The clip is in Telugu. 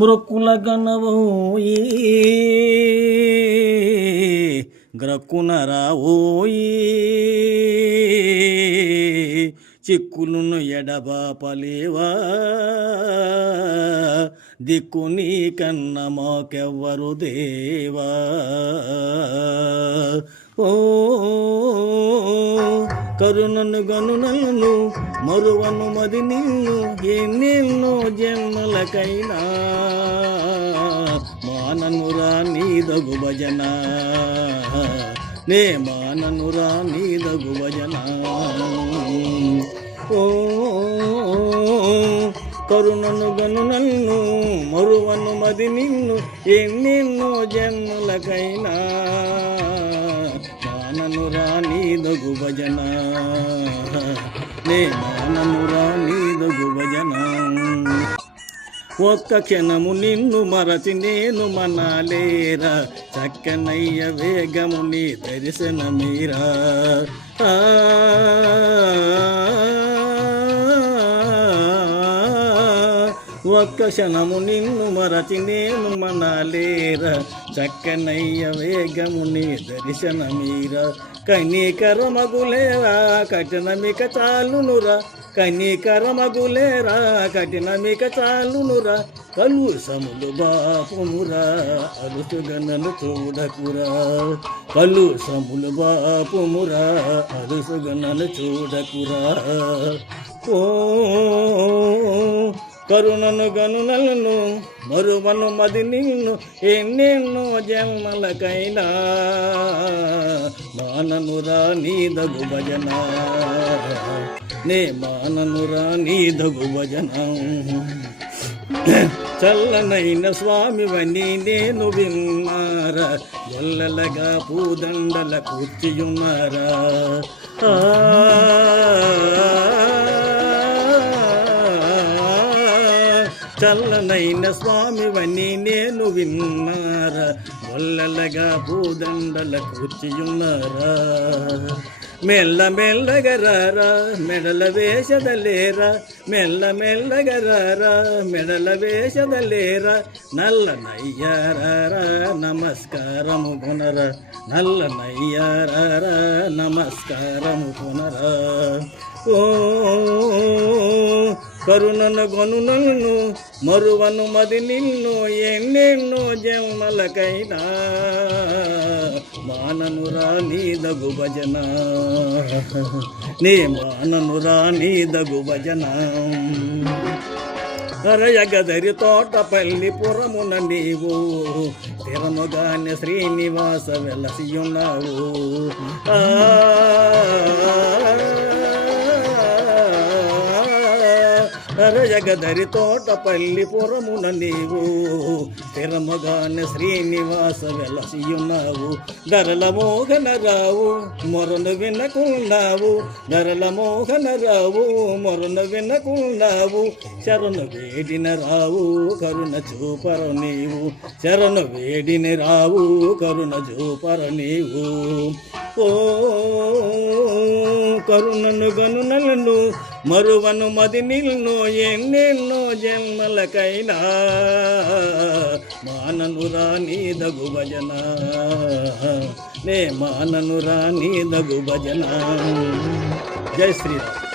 మృక్కుల గనవోయి గ్రక్కున రావోయి చిక్కులను ఎడబాపలేవా దిక్కు నీ కన్న మాకెవ్వరు దేవా. ఓ కరుణను గనునలను మరువను మది నిన్ను ఎన్నెన్నో జన్మలకైనా మాననురా నీదగు భజన నే మాననురా నీదగు భజన. ఓ కరుణను గనునలను మరువను మది నిన్ను ఎన్నెన్నో జన్మలకైనా మాననురా నీదగు భజన నే మాననురా నీదగు భజన. ఒక్క క్షణము నిన్ను మరచి నేను మనాలేరా చక్కనయ్య వేగము నీ దర్శనమీరా. ఒక్క క్షణము నిన్ను మరచి నేను మనాలేరా చక్కనయ్య వేగము నీ దర్శనమీరా. కనికరమగులేరా కఠినమిక చాలునురా కనికరమగులేరా కఠినమిక చాలునురా. కలుషములు బాపుమురా అలుసుగనలు చూడకురా కలుషములు బాపుమురా అలుసుగనలు చూడకురా. ఓ కరుణను గనునలను మరువను మది నిన్ను ఎన్నెన్నో జన్మలకైనా మాననురా నీదగు భజన నే మాననురా నీదగు భజన. చల్లనైన స్వామివని నేను విన్నారా ఎల్లలగా పూదండల కూర్చియున్నారా. చల్లనైన స్వామివని నేను విన్నారా గొల్లలగా పూదండల కూర్చియున్నారా. మెల్ల మెల్లగరారా మెడల వేషదలేరా మెల్ల మెల్లగరారా మెడల వేషదలేరా. నల్లనయ్యారా నమస్కారము కొనరా నల్లనయ్యారా నమస్కారము కొనరా. ఓ కరుణను గనునలను మరువను మది నిన్ను ఎన్నెన్నో జన్మలకైనా మాననురా నీదగు భజన నే మాననురా నీదగు భజన. కరయగదరి తోటపల్లి పురమున నీవు తిరముగానే శ్రీనివాస వెలసియున్నావు. కరయగదరి తోటపల్లి పురమున నీవు తిరముగానే శ్రీనివాస వెలసియున్నావు. ధరల మోహన రావు మొరను వినకున్నావు ధరల మోహన రావు మొరను వినకున్నావు. శరణు వేడిన రావు కరుణ చూపర నీవు శరణు వేడిన రావు కరుణ చూపర నీవు. ఓ కరుణను గనునలను మరువను మది నిన్ను ఎన్నెన్నో జన్మలకైనా మాననురా నీదగు భజన నే మాననురా నీదగు భజన. జై శ్రీరామ్.